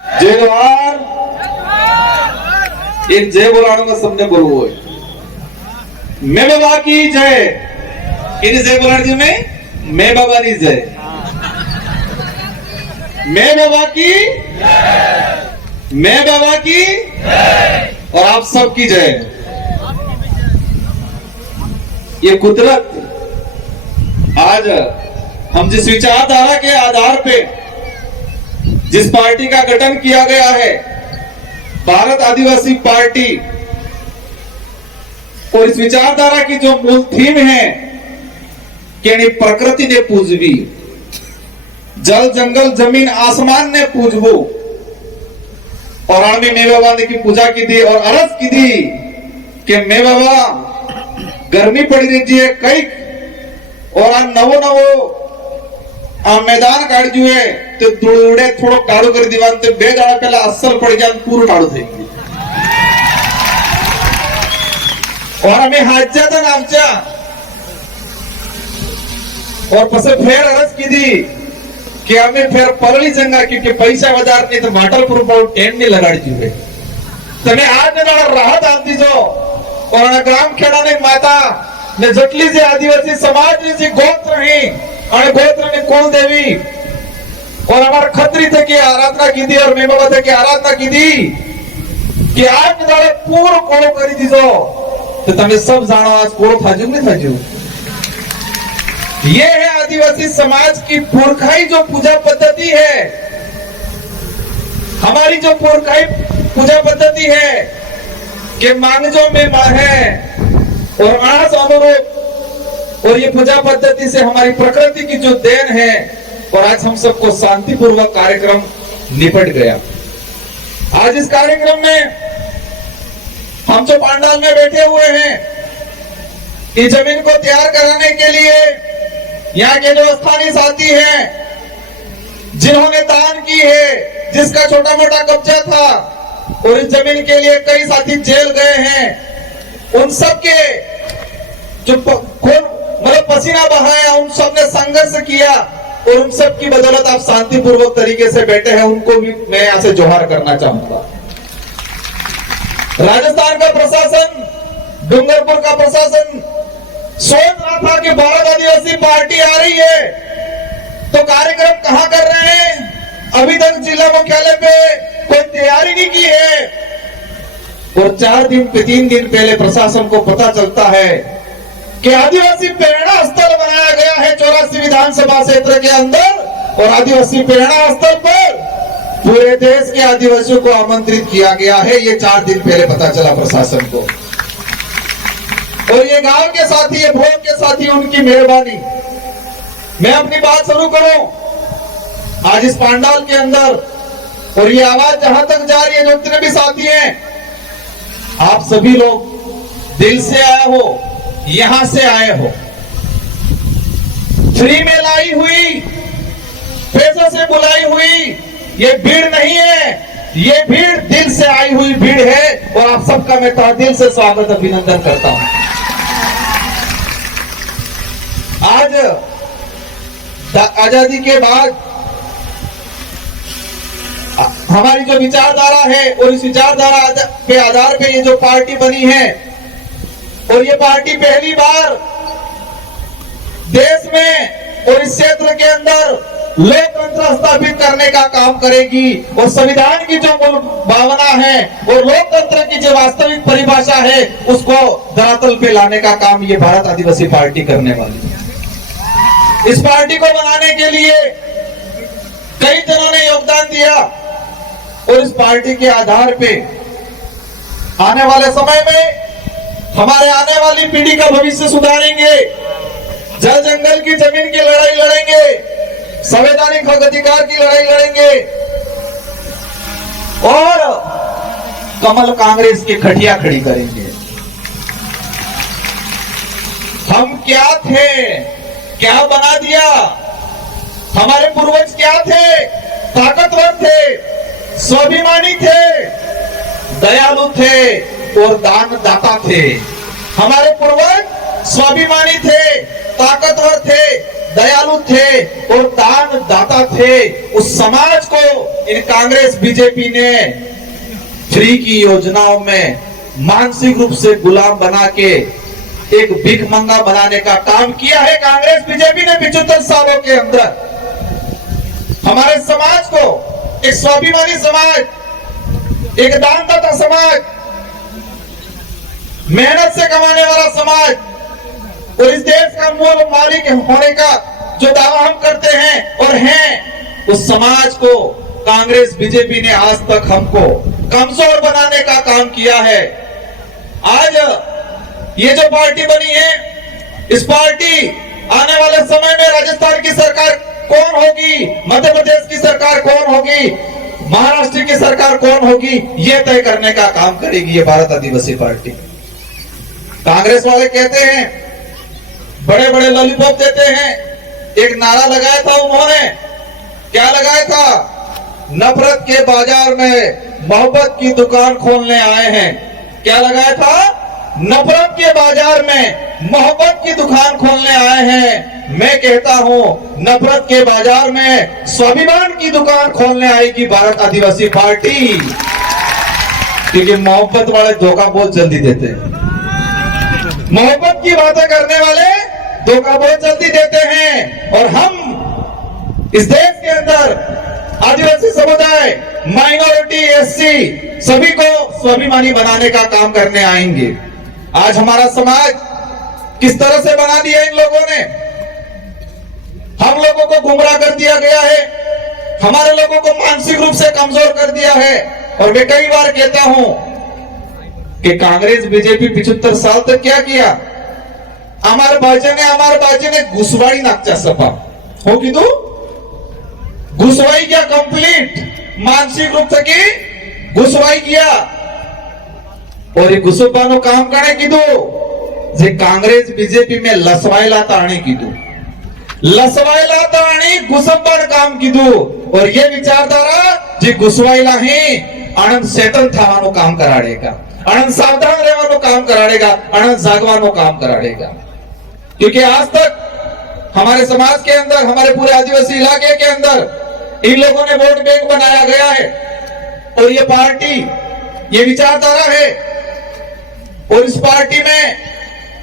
जय जवाहर। एक जय बोलाना सबने बोलवो है। मैं बाबा की जय। किनी जय बोलानी में मैं बाबा की जय। मैं बाबा की मैं बाबा की और आप सबकी जय। ये कुदरत आज हम जिस विचारधारा के आधार पे जिस पार्टी का गठन किया गया है, भारत आदिवासी पार्टी, और इस विचारधारा की जो मूल थीम है कि प्रकृति ने पूजवी, जल जंगल जमीन आसमान ने पूजबो, और आमी मैं बाबा ने की पूजा की थी और अरज की थी कि मैं बाबा गर्मी पड़ी रही है कई और आ नवो नवो आ मैदान काढ़ जुए तो धूड़े थोड़ो काढ़ो कर दीवान ते बे दाड़ा पहला असल पड़ गया पूरा काढ़ो થઈ ગયું और हमें हाजा था नामचा और पसे फेर अरज की थी कि हमें फिर परली जंगा क्योंकि पैसा बाजार नहीं तो माटलपुर बहुत टेम नहीं लगाड़ी जुए तने आज ने राहत आती जो और ग्राम खेड़ा ने माता ने जटली से आदिवासी समाज ने गोत्र ही और गोत्र ने कुल देवी और हमारे खत्री थे की आराधना की थी और मैं बाबा थे की आराधना की थी कि आज दाड़े पूर्ण कोड़ो करी दीजो तो तमे सब जानो आज कोड़ो थाजू नहीं थाजू। ये है आदिवासी समाज की पुरखाई जो पूजा पद्धति है, हमारी जो पुरखाई पूजा पद्धति है कि मांगजो में माहे और आस अनुरूप, और ये पूजा पद्धति से हमारी प्रकृति की जो देन है, और आज हम सबको शांतिपूर्वक कार्यक्रम निपट गया। आज इस कार्यक्रम में हम जो पंडाल में बैठे हुए हैं, इस जमीन को तैयार कराने के लिए यहाँ के जो स्थानीय साथी हैं जिन्होंने दान की है, जिसका छोटा मोटा कब्जा था और इस जमीन के लिए कई साथी जेल गए हैं, उन सब के जो मतलब पसीना बहाया, उन सब ने संघर्ष किया और उन सब की बदौलत आप शांतिपूर्वक तरीके से बैठे हैं, उनको भी मैं यहाँ से जोहार करना चाहूंगा। राजस्थान का प्रशासन, डूंगरपुर का प्रशासन सोच रहा था कि भारत आदिवासी पार्टी आ रही है तो कार्यक्रम कहां कर रहे हैं, अभी तक जिला मुख्यालय पे कोई तैयारी नहीं की है, और 3 दिन पहले प्रशासन को पता चलता है कि आदिवासी प्रेरणा स्थल बनाया गया है 84 विधानसभा क्षेत्र के अंदर, और आदिवासी प्रेरणा स्थल पर पूरे देश के आदिवासियों को आमंत्रित किया गया है। ये 4 दिन पहले पता चला प्रशासन को, और ये गांव के साथी, ये भोग के साथी, उनकी मेहरबानी। मैं अपनी बात शुरू करूं आज इस पंडाल के अंदर, और ये आवाज जहां तक जा रही है, जो जितने भी साथी हैं, आप सभी लोग दिल से आए हो, यहां से आए हो, फ्री में लाई हुई, पैसों से बुलाई हुई ये भीड़ नहीं है, ये भीड़ दिल से आई हुई भीड़ है, और आप सबका मैं तहे से स्वागत अभिनंदन करता हूं। आज आजादी के बाद हमारी जो विचारधारा है, और इस विचारधारा के आधार पे ये जो पार्टी बनी है, और ये पार्टी पहली बार देश में और इस क्षेत्र के अंदर लोकतंत्र स्थापित करने का काम करेगी, और संविधान की जो मूल भावना है और लोकतंत्र की जो वास्तविक परिभाषा है उसको धरातल पे लाने का काम ये भारत आदिवासी पार्टी करने वाली है। इस पार्टी को बनाने के लिए कई जनों ने योगदान दिया, और इस पार्टी के आधार पे आने वाले समय में हमारे आने वाली पीढ़ी का भविष्य सुधारेंगे, जल जंगल की जमीन की लड़ाई लड़ेंगे, संवैधानिक हक अधिकार की लड़ाई लड़ेंगे, और कमल कांग्रेस की खटिया खड़ी करेंगे। हम क्या थे, क्या बना दिया, हमारे पूर्वज क्या थे, ताकतवर थे, स्वाभिमानी थे, दयालु थे और दानदाता थे। हमारे पूर्वज स्वाभिमानी थे, ताकतवर थे, दयालु थे और दान दाता थे, उस समाज को इन कांग्रेस बीजेपी ने फ्री की योजनाओं में मानसिक रूप से गुलाम बना के एक भीख मंगा बनाने का काम किया है कांग्रेस बीजेपी ने 75 सालों के अंदर। हमारे समाज को एक स्वाभिमानी समाज, एक दानदाता समाज, मेहनत से कमाने वाला समाज और इस देश का मूल मालिक होने का जो दावा हम करते हैं और हैं, उस समाज को कांग्रेस बीजेपी ने आज तक हमको कमजोर बनाने का काम किया है। आज ये जो पार्टी बनी है, इस पार्टी आने वाले समय में राजस्थान की सरकार कौन होगी, मध्य प्रदेश की सरकार कौन होगी, महाराष्ट्र की सरकार कौन होगी, यह तय करने का काम करेगी ये भारत आदिवासी पार्टी। कांग्रेस वाले कहते हैं, बड़े बड़े लॉलीपॉप देते हैं। एक नारा लगाया था उन्होंने, क्या लगाया था? नफरत के बाजार में मोहब्बत की दुकान खोलने आए हैं। क्या लगाया था? नफरत के बाजार में मोहब्बत की दुकान खोलने आए हैं। मैं कहता हूं, नफरत के बाजार में स्वाभिमान की दुकान खोलने आएगी भारत आदिवासी पार्टी, क्योंकि मोहब्बत वाले धोखा बहुत जल्दी देते हैं। मोहब्बत की बातें करने वाले धोखा बहुत जल्दी देते हैं। और हम इस देश के अंदर आदिवासी समुदाय, माइनॉरिटी, एससी सभी को स्वाभिमानी बनाने का काम करने आएंगे। आज हमारा समाज किस तरह से बना दिया इन लोगों ने, हम लोगों को गुमराह कर दिया गया है, हमारे लोगों को मानसिक रूप से कमजोर कर दिया है। और मैं कई बार कहता हूं कि कांग्रेस बीजेपी 75 साल तक क्या किया? हमारे बाजे ने घुसवाई नाकचा सपा हो कि घुसवाई किया, कंप्लीट मानसिक रूप से की घुसवाई किया। और ये घुसपानो काम करने की जे कांग्रेस बीजेपी में लसवायला ताणी कीधु, लसवायला ताणी घुसपण काम कीधु। और ये विचारधारा जे घुसवायला ही आनंद सेटल थावानो काम कराड़ेगा, आनंद सावधान रहवानो काम कराड़ेगा, आनंद जागवानो काम कराड़ेगा। क्योंकि आज तक हमारे समाज के अंदर, हमारे पूरे आदिवासी इलाके के अंदर इन लोगों ने वोट बैंक बनाया गया है। और ये पार्टी, ये विचारधारा है। और इस पार्टी में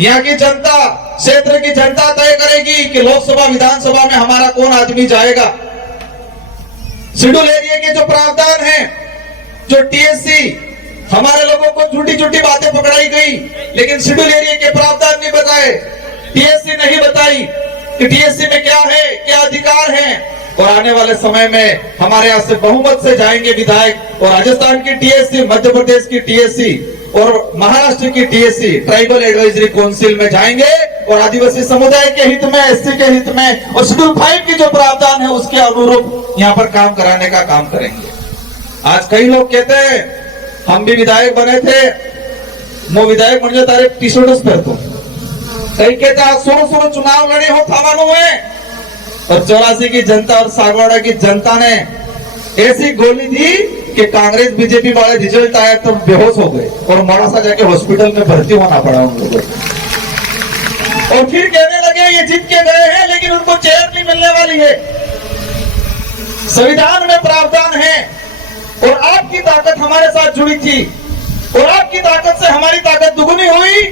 यहाँ की जनता, क्षेत्र की जनता तय करेगी कि लोकसभा विधानसभा में हमारा कौन आदमी जाएगा। शेड्यूल एरिया के जो प्रावधान है, जो टीएससी, हमारे लोगों को झूठी झूठी बातें पकड़ाई गई, लेकिन शेड्यूल एरिया के प्रावधान नहीं बताए, टीएससी नहीं बताई कि टीएससी में क्या है, क्या अधिकार है। और आने वाले समय में हमारे यहाँ से बहुमत से जाएंगे विधायक, और राजस्थान की टीएससी, मध्य प्रदेश की टीएससी और महाराष्ट्र की टीएससी ट्राइबल एडवाइजरी काउंसिल में जाएंगे और आदिवासी समुदाय के हित में, एससी के हित में और शेड्यूल 5 की जो प्रावधान है उसके अनुरूप यहाँ पर काम कराने का काम करेंगे। आज कई लोग कहते हैं, हम भी विधायक बने थे, मैं विधायक बन जाता रे टी शर्ट पहनतो। कई कहते हैं सोरो चुनाव लड़े हो थावानो है। और 84 की जनता और सागवाड़ा की जनता ने ऐसी गोली दी कि कांग्रेस बीजेपी वाले रिजल्ट आया तो बेहोश हो गए और मोड़ासा जाके हॉस्पिटल में भर्ती होना पड़ा उन लोगों को। और फिर कहने लगे ये जीत के गए हैं, लेकिन उनको चेयर नहीं मिलने वाली है। संविधान में प्रावधान है और आपकी ताकत हमारे साथ जुड़ी थी और आपकी ताकत से हमारी ताकत दुगुनी हुई।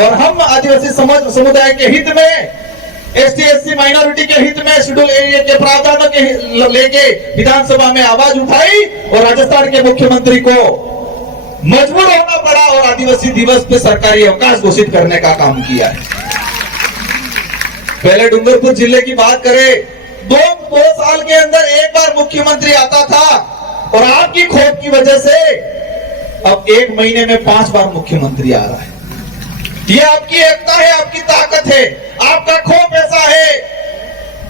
और हम आदिवासी समुदाय के हित में, एसटी एससी माइनॉरिटी के हित में शेड्यूल एरिया के प्रावधानों के लेके विधानसभा में आवाज उठाई और राजस्थान के मुख्यमंत्री को मजबूर होना पड़ा और आदिवासी दिवस पे सरकारी अवकाश घोषित करने का काम किया है। पहले डूंगरपुर जिले की बात करें, दो साल के अंदर एक बार मुख्यमंत्री आता था और आपकी खोट की वजह से अब 1 महीने में 5 बार मुख्यमंत्री आ रहा है। ये आपकी एकता है, आपकी ताकत है, आपका खौफ ऐसा है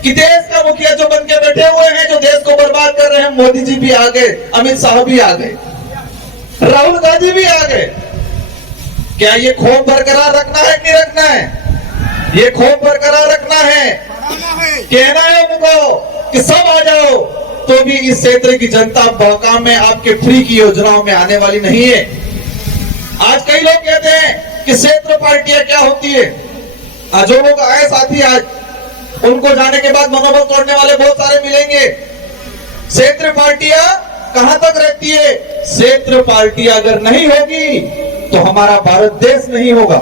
कि देश का मुखिया जो बन के बैठे हुए हैं, जो देश को बर्बाद कर रहे हैं, मोदी जी भी आ गए, अमित शाह भी आ गए, राहुल गांधी भी आ गए। क्या ये खौफ बरकरार रखना है कि नहीं रखना है? ये खौफ बरकरार रखना है, कहना है उनको कि सब आ जाओ, तो भी इस क्षेत्र की जनता बहकाम में आपके फ्री की योजनाओं में आने वाली नहीं है। आज कई लोग कहते हैं कि क्षेत्र पार्टियां क्या होती है। जो लोग आए साथी आज उनको जाने के बाद मनोबल तोड़ने वाले बहुत सारे मिलेंगे। क्षेत्र पार्टियां कहां तक रहती है? क्षेत्र पार्टियां अगर नहीं होगी तो हमारा भारत देश नहीं होगा।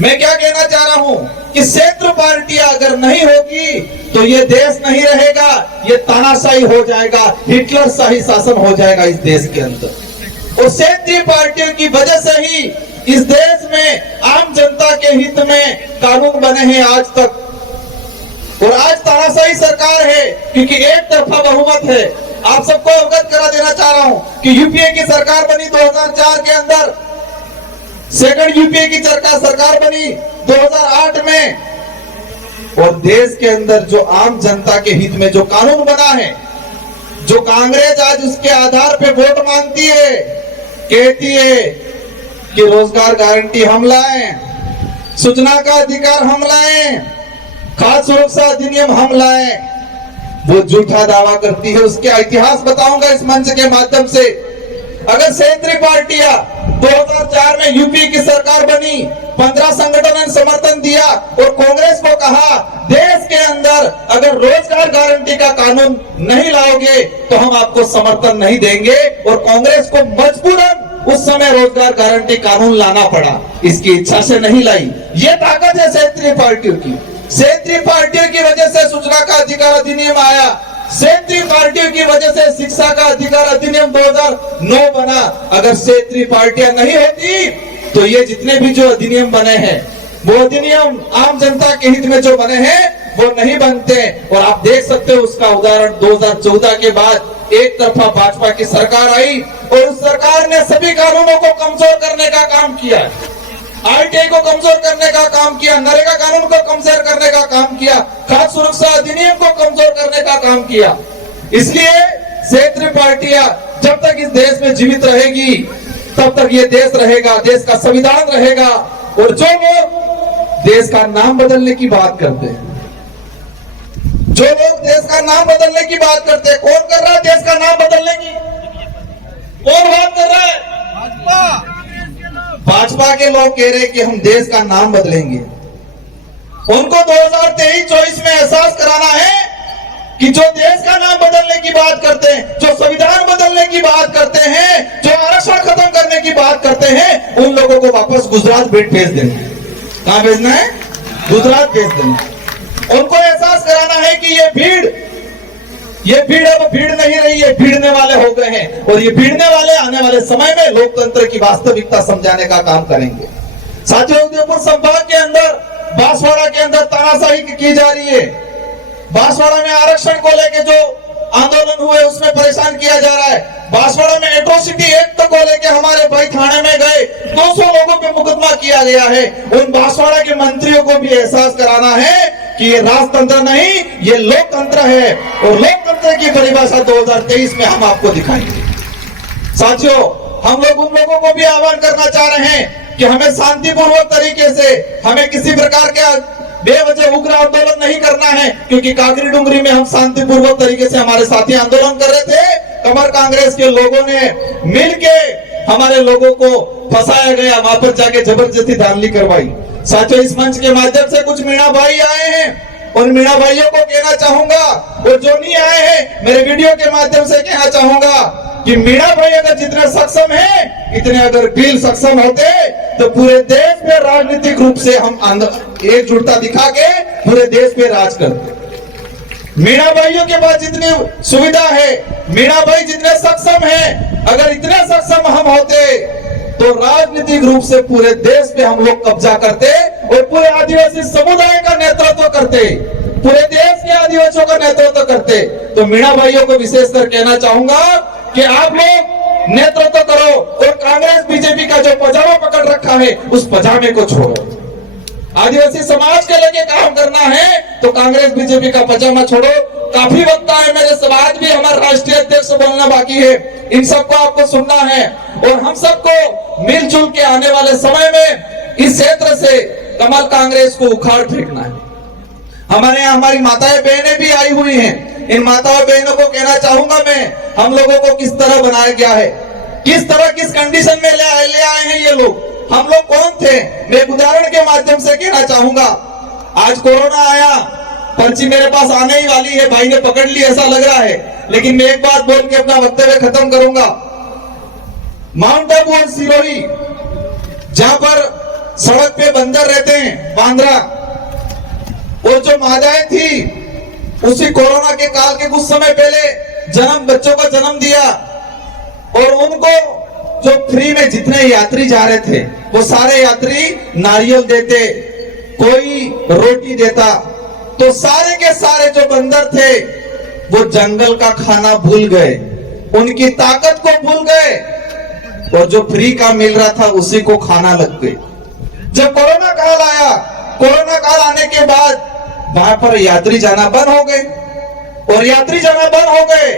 मैं क्या कहना चाह रहा हूं कि क्षेत्र पार्टियां अगर नहीं होगी तो ये देश नहीं रहेगा, ये तानाशाही हो जाएगा, हिटलर शाही शासन हो जाएगा इस देश के अंदर। और क्षेत्रीय पार्टियों की वजह से ही इस देश में आम जनता के हित में कानून बने हैं आज तक। और आज तानाशाही सरकार है क्योंकि एक तरफा बहुमत है। आप सबको अवगत करा देना चाह रहा हूं कि यूपीए की सरकार बनी 2004 के अंदर, सेकंड यूपीए की सरकार बनी 2008 में, और देश के अंदर जो आम जनता के हित में जो कानून बना है, जो कांग्रेस आज उसके आधार पे वोट मांगती है, कहती है कि रोजगार गारंटी हम लाएं, सूचना का अधिकार हम लाएं, खाद्य सुरक्षा अधिनियम हम लाएं, वो झूठा दावा करती है। उसके इतिहास बताऊंगा इस मंच के माध्यम से। अगर क्षेत्रीय पार्टियां 2004 में यूपी की सरकार बनी, 15 संगठनों ने समर्थन दिया और कांग्रेस को कहा देश के अंदर अगर रोजगार गारंटी का कानून नहीं लाओगे तो हम आपको समर्थन नहीं देंगे, और कांग्रेस को मजबूरन उस समय रोजगार गारंटी कानून लाना पड़ा, इसकी इच्छा से नहीं लाई। ये ताकत है क्षेत्रीय पार्टियों की। क्षेत्रीय पार्टियों की वजह से सूचना का अधिकार अधिनियम आया, क्षेत्रीय पार्टियों की वजह से शिक्षा का अधिकार अधिनियम 2009 बना। अगर क्षेत्रीय पार्टियां नहीं होती तो ये जितने भी जो अधिनियम बने हैं, वो अधिनियम आम जनता के हित में जो बने हैं वो नहीं बनते। और आप देख सकते हो उसका उदाहरण 2014 के बाद एक तरफा भाजपा की सरकार आई और उस सरकार ने सभी कानूनों को कमजोर करने का काम किया, आरटीआई को कमजोर करने का काम किया, नरेगा कानून को कमजोर करने का काम किया, खाद्य सुरक्षा अधिनियम को कमजोर करने का काम किया। इसलिए क्षेत्रीय पार्टियां जब तक इस देश में जीवित रहेगी तब तक ये देश रहेगा, देश का संविधान रहेगा। और जो लोग देश का नाम बदलने की बात करते हैं, जो लोग देश का नाम बदलने की बात करते हैं, कौन कर रहा है देश का नाम बदलने की? कौन बात कर रहा है? भाजपा के लोग कह रहे हैं कि हम देश का नाम बदलेंगे। उनको 2023-24 में एहसास कराना है कि जो देश का नाम बदलने की बात करते हैं, जो संविधान बदलने की बात करते हैं, जो आरक्षण खत्म करने की बात करते हैं, उन लोगों को वापस गुजरात भेज देना। कहां भेजना है? गुजरात भेज देना। उनको एहसास कराना है कि ये भीड़ अब भीड़ नहीं रही है, भीड़ने वाले हो गए हैं, और ये भीड़ने वाले आने वाले समय में लोकतंत्र की वास्तविकता समझाने का काम करेंगे। साथियों, उदयपुर संभाग के अंदर बांसवाड़ा के अंदर तानाशाही की जा रही है। बांसवाड़ा में आरक्षण को लेके जो आंदोलन हुए उसमें परेशान किया जा रहा है। बांसवाड़ा में एट्रोसिटी एक्ट को लेके हमारे भाई थाने में गए, 200 लोगों पे मुकदमा किया गया है। उन बांसवाड़ा के मंत्रियों को भी एहसास कराना है कि ये राजतंत्र नहीं, ये लोकतंत्र है, और लोकतंत्र की परिभाषा 2023 में हम आपको दिखाएंगे। साथियों, हम लोग उन लोगों को भी आह्वान करना चाह रहे हैं कि हमें शांतिपूर्वक तरीके से, हमें किसी प्रकार के बेवजह उग्र आंदोलन नहीं करना है, क्योंकि कागरी डुंगरी में हम शांतिपूर्वक तरीके से हमारे साथी आंदोलन कर रहे थे। कमर कांग्रेस के लोगों ने मिलके हमारे लोगों को फंसाया गया, वहां पर जाके जबरदस्ती धांधली करवाई। साथियों, इस मंच के माध्यम से कुछ मीणा भाई आए हैं, उन मीणा भाइयों को कहना चाहूंगा, और जो नहीं आए हैं मेरे वीडियो के माध्यम से कहना चाहूंगा कि मीणा भाई अगर जितने सक्षम हैं, इतने अगर दिल सक्षम होते तो पूरे देश में राजनीतिक रूप से हम एकजुटता दिखा के पूरे देश पे राज करते। मीणा भाइयों के पास जितनी सुविधा है, मीणा भाई जितने सक्षम हैं, अगर इतने सक्षम हम होते तो राजनीतिक रूप से पूरे देश पे हम लोग कब्जा करते और पूरे आदिवासी समुदाय का नेतृत्व करते, पूरे देश के आदिवासियों का नेतृत्व करते। तो मीणा भाइयों को विशेषकर कहना चाहूंगा कि आप लोग नेतृत्व करो, और कांग्रेस बीजेपी का जो पजामा पकड़ रखा है उस पजामे को छोड़ो। आदिवासी समाज के लेके काम करना है तो कांग्रेस बीजेपी का पजामा छोड़ो। काफी वक्त है, मेरे समाज भी हमारे राष्ट्रीय अध्यक्ष बोलना बाकी है, इन सबको आपको सुनना है, और हम सबको मिलजुल के आने वाले समय में इस क्षेत्र से कमल कांग्रेस को उखाड़ फेंकना है। हमारे यहाँ हमारी माताएं बहनें भी आई हुई हैं, इन माताओं बहनों को कहना चाहूंगा मैं, हम लोगों को किस तरह बनाया गया है, किस तरह किस कंडीशन में ले आए हैं ये लोग। हम लोग कौन थे, मैं एक उदाहरण के माध्यम से कहना चाहूंगा। आज कोरोना आया, पर्ची मेरे पास आने ही वाली है, भाई ने पकड़ ली ऐसा लग रहा है, लेकिन मैं एक बात बोल के अपना वक्तव्य खत्म करूंगा। माउंट आबू और सिरोही, जहां पर सड़क पे बंदर रहते हैं, बांद्रा, वो जो मादाएं थी उसी कोरोना के काल के कुछ समय पहले बच्चों का जन्म दिया, और उनको जो फ्री में जितने यात्री जा रहे थे वो सारे यात्री नारियल देते, कोई रोटी देता, तो सारे के सारे जो बंदर थे वो जंगल का खाना भूल गए, उनकी ताकत को भूल गए, और जो फ्री का मिल रहा था उसी को खाना लग गए। जब कोरोना काल आया, कोरोना काल आने के बाद वहां पर यात्री जाना बंद हो गए, और यात्री जाना बंद हो गए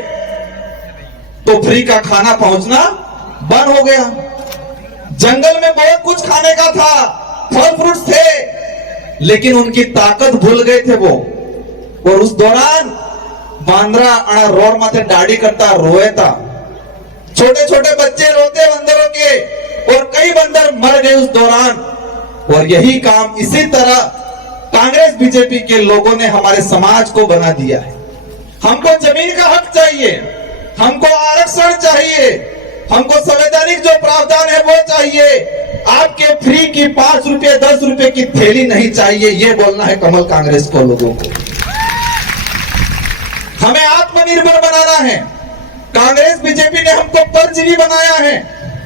तो फ्री का खाना पहुंचना बंद हो गया। जंगल में बहुत कुछ खाने का था, फल फ्रूट्स थे, लेकिन उनकी ताकत भूल गए थे वो। और उस दौरान बांद्रा रोड माथे दाढ़ी करता रोए था, छोटे छोटे बच्चे रोते बंदरों के, और कई बंदर मर गए उस दौरान। और यही काम इसी तरह कांग्रेस बीजेपी के लोगों ने हमारे समाज को बना दिया है। हमको जमीन का हक चाहिए, हमको आरक्षण चाहिए, हमको संवैधानिक जो प्रावधान है वो चाहिए। आपके फ्री की 5 रुपए 10 रुपए की थैली नहीं चाहिए, ये बोलना है कमल कांग्रेस को, लोगों को। हमें आत्मनिर्भर बनाना है। कांग्रेस बीजेपी ने हमको परजीवी बनाया है,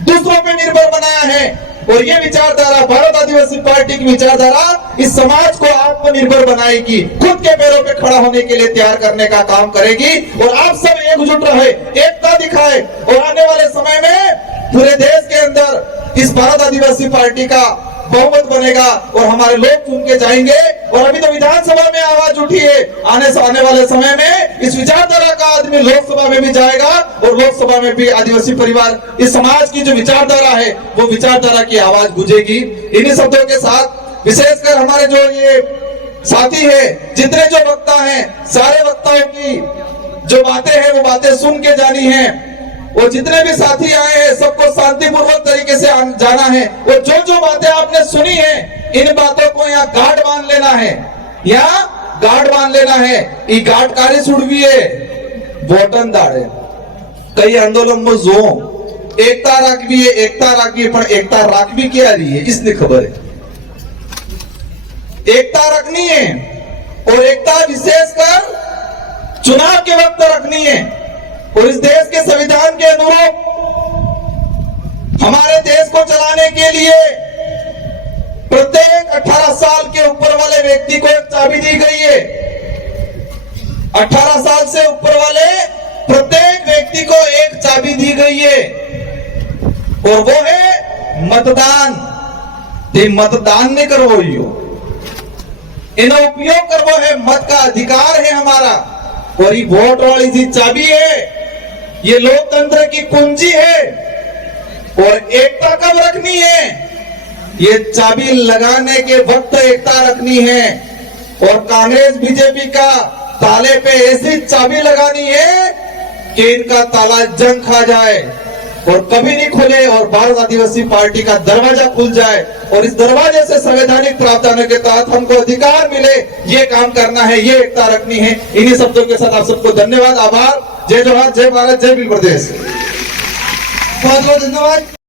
दूसरों पे निर्भर बनाया है, और ये विचारधारा, भारत आदिवासी पार्टी की विचारधारा इस समाज को आत्मनिर्भर बनाएगी, खुद के पैरों पे खड़ा होने के लिए तैयार करने का काम करेगी। और आप सब एकजुट रहे, एकता दिखाए, और आने वाले समय में पूरे देश के अंदर इस भारत आदिवासी पार्टी का बहुमत बनेगा और हमारे लोग चुन के जाएंगे। और अभी तो विधानसभा में आवाज उठी है, आने वाले समय में इस विचारधारा का आदमी लोकसभा में भी जाएगा, और लोकसभा में भी आदिवासी परिवार, इस समाज की जो विचारधारा है वो विचारधारा की आवाज गूंजेगी। इन्हीं शब्दों के साथ विशेषकर हमारे जो ये साथी है, जितने जो वक्ता हैं, सारे वक्ताओं की जो बातें हैं वो बातें सुन के जानी है, और जितने भी साथी आए हैं सबको शांतिपूर्वक तरीके से जाना है। और जो जो बातें आपने सुनी है, इन बातों को यहाँ गार्ड बांध लेना है, यहाँ गार्ड बांध लेना है। ये गार्ड कार्य छुड़विए वोटन दाड़े कई आंदोलन में जो एकता राखवी पर एकता राखवी क्या रही है इसने खबर है। एकता रखनी है, और एकता विशेषकर चुनाव के वक्त रखनी है। और इस देश के संविधान के अनुरूप हमारे देश को चलाने के लिए प्रत्येक 18 साल के ऊपर वाले व्यक्ति को एक चाबी दी गई है। 18 साल से ऊपर वाले प्रत्येक व्यक्ति को एक चाबी दी गई है, और वो है मतदान। मतदान नहीं करवो, इन्हें उपयोग करवो है, मत का अधिकार है हमारा। और ये वोट वाली जी चाबी है, ये लोकतंत्र की कुंजी है। और एकता कब रखनी है? ये चाबी लगाने के वक्त एकता रखनी है। और कांग्रेस बीजेपी का ताले पे ऐसी चाबी लगानी है कि इनका ताला जंग खा जाए और कभी नहीं खुले, और भारत आदिवासी पार्टी का दरवाजा खुल जाए, और इस दरवाजे से संवैधानिक प्रावधानों के तहत हमको अधिकार मिले, ये काम करना है, ये एकता रखनी है। इन्हीं शब्दों के साथ आप सबको धन्यवाद, आभार। जय जोहार, जय भारत, जय भील प्रदेश। बहुत बहुत धन्यवाद।